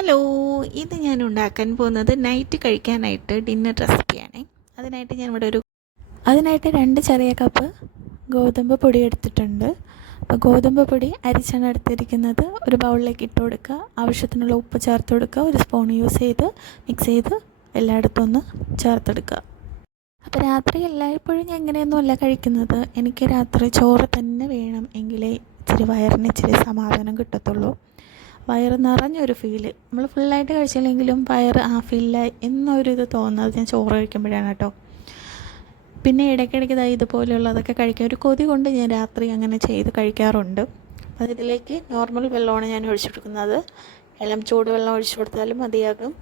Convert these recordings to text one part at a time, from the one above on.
Hello, ഇത് ഞാൻ ഉണ്ടാക്കാൻ പോകുന്നത് നൈറ്റ് കഴിക്കാനായിട്ട് ഡിന്നർ റെസിപ്പിയാണ്. അതിനായിട്ട് 2 ചെറിയ കപ്പ് ഗോതമ്പ് പൊടി എടുത്തിട്ടുണ്ട്. അപ്പോൾ ഗോതമ്പ് പൊടി അരിച്ചാണ് എടുത്തിരിക്കുന്നത്. ഒരു ബൗളിലേക്ക് ഇട്ട് കൊടുക്കുക, ആവശ്യത്തിനുള്ള ഉപ്പ് ചേർത്ത് കൊടുക്കുക, ഒരു സ്പൂൺ യൂസ് ചെയ്ത് മിക്സ് ചെയ്ത് എല്ലായിടത്തും ഒന്ന് ചേർത്തെടുക്കുക. അപ്പോൾ രാത്രി എല്ലായ്പ്പോഴും ഞാൻ ഇങ്ങനെയൊന്നുമല്ല കഴിക്കുന്നത്. എനിക്ക് രാത്രി ചോറ് തന്നെ വേണം, എങ്കിലേ വയറിന് ഇച്ചിരി സമാധാനം കിട്ടത്തുള്ളൂ. വയറ് നിറഞ്ഞൊരു ഫീല്, നമ്മൾ ഫുള്ളായിട്ട് കഴിച്ചില്ലെങ്കിലും വയറ് ഫില്ലായി എന്നൊരിത് തോന്നുന്നത് ഞാൻ ചോറ് കഴിക്കുമ്പോഴാണ് കേട്ടോ. പിന്നെ ഇടയ്ക്കിടയ്ക്ക് ഇതുപോലെയുള്ളതൊക്കെ കഴിക്കാൻ ഒരു കൊതി കൊണ്ട് ഞാൻ രാത്രി അങ്ങനെ ചെയ്ത് കഴിക്കാറുണ്ട്. അപ്പോൾ ഇതിലേക്ക് നോർമൽ വെള്ളമാണ് ഞാൻ ഒഴിച്ചു കൊടുക്കുന്നത്. ഇളം ചൂടുവെള്ളം ഒഴിച്ചു കൊടുത്താലും മതിയാകും.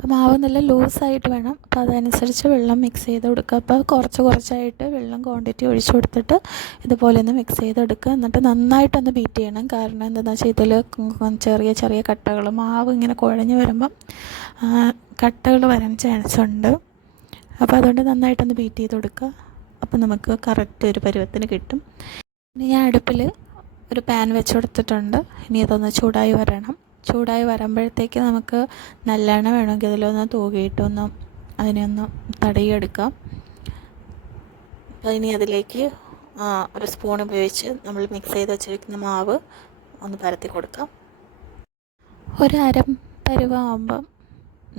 അപ്പോൾ മാവ് നല്ല ലൂസായിട്ട് വേണം, അപ്പോൾ അതനുസരിച്ച് വെള്ളം മിക്സ് ചെയ്ത് കൊടുക്കുക. അപ്പോൾ കുറച്ചായിട്ട് വെള്ളം ക്വാണ്ടിറ്റി ഒഴിച്ചു കൊടുത്തിട്ട് ഇതുപോലെ ഒന്ന് മിക്സ് ചെയ്തെടുക്കുക. എന്നിട്ട് നന്നായിട്ടൊന്ന് ബീറ്റ് ചെയ്യണം. കാരണം എന്താണെന്ന് വെച്ചാൽ ഇതിൽ ചെറിയ കട്ടകൾ, മാവ് ഇങ്ങനെ കുഴഞ്ഞ് വരുമ്പം കട്ടകൾ വരാൻ ചാൻസ് ഉണ്ട്. അപ്പോൾ അതുകൊണ്ട് നന്നായിട്ടൊന്ന് ബീറ്റ് ചെയ്ത് കൊടുക്കുക. അപ്പോൾ നമുക്ക് കറക്റ്റ് ഒരു പരുവത്തിന് കിട്ടും. ഇനി ഞാൻ അടുപ്പിൽ ഒരു പാൻ വെച്ച് കൊടുത്തിട്ടുണ്ട്. ഇനി ഇതൊന്ന് ചൂടായി വരുമ്പോഴത്തേക്ക് നമുക്ക് നല്ലെണ്ണ വേണമെങ്കിൽ അതിലൊന്ന് തൂകിയിട്ടൊന്ന് അതിനൊന്ന് തടയിയെടുക്കാം. അപ്പോൾ ഇനി അതിലേക്ക് ഒരു സ്പൂൺ ഉപയോഗിച്ച് നമ്മൾ മിക്സ് ചെയ്ത് വെച്ചിരിക്കുന്ന മാവ് ഒന്ന് പരത്തി കൊടുക്കാം. ഒരു പരുവമാകുമ്പം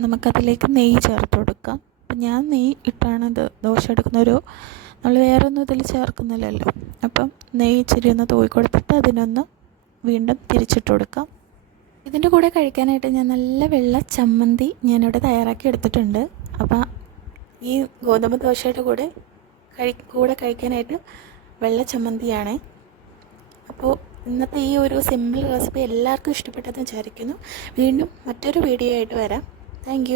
നമുക്കതിലേക്ക് നെയ്യ് ചേർത്ത് കൊടുക്കാം. അപ്പം ഞാൻ നെയ്യ് ഇട്ടാണ് ഇത് ദോശ എടുക്കുന്നൊരു, നമ്മൾ വേറെ ഒന്നും ഇതിൽ ചേർക്കുന്നില്ലല്ലോ. അപ്പം നെയ്യ് ഇച്ചിരി ഒന്ന് തൂക്കി കൊടുത്തിട്ട് അതിനൊന്ന് വീണ്ടും തിരിച്ചിട്ട് കൊടുക്കാം. ഇതിൻ്റെ കൂടെ കഴിക്കാനായിട്ട് ഞാൻ നല്ല വെള്ള ചമ്മന്തി ഞാനിവിടെ തയ്യാറാക്കി എടുത്തിട്ടുണ്ട്. അപ്പം ഈ ഗോതമ്പ് ദോശയുടെ കൂടെ കഴിക്കാനായിട്ട് വെള്ള ചമ്മന്തിയാണ്. അപ്പോൾ ഇന്നത്തെ ഈ ഒരു സിമ്പിൾ റെസിപ്പി എല്ലാവർക്കും ഇഷ്ടപ്പെട്ടെന്ന് വിചാരിക്കുന്നു. വീണ്ടും മറ്റൊരു വീഡിയോ ആയിട്ട് വരാം. താങ്ക്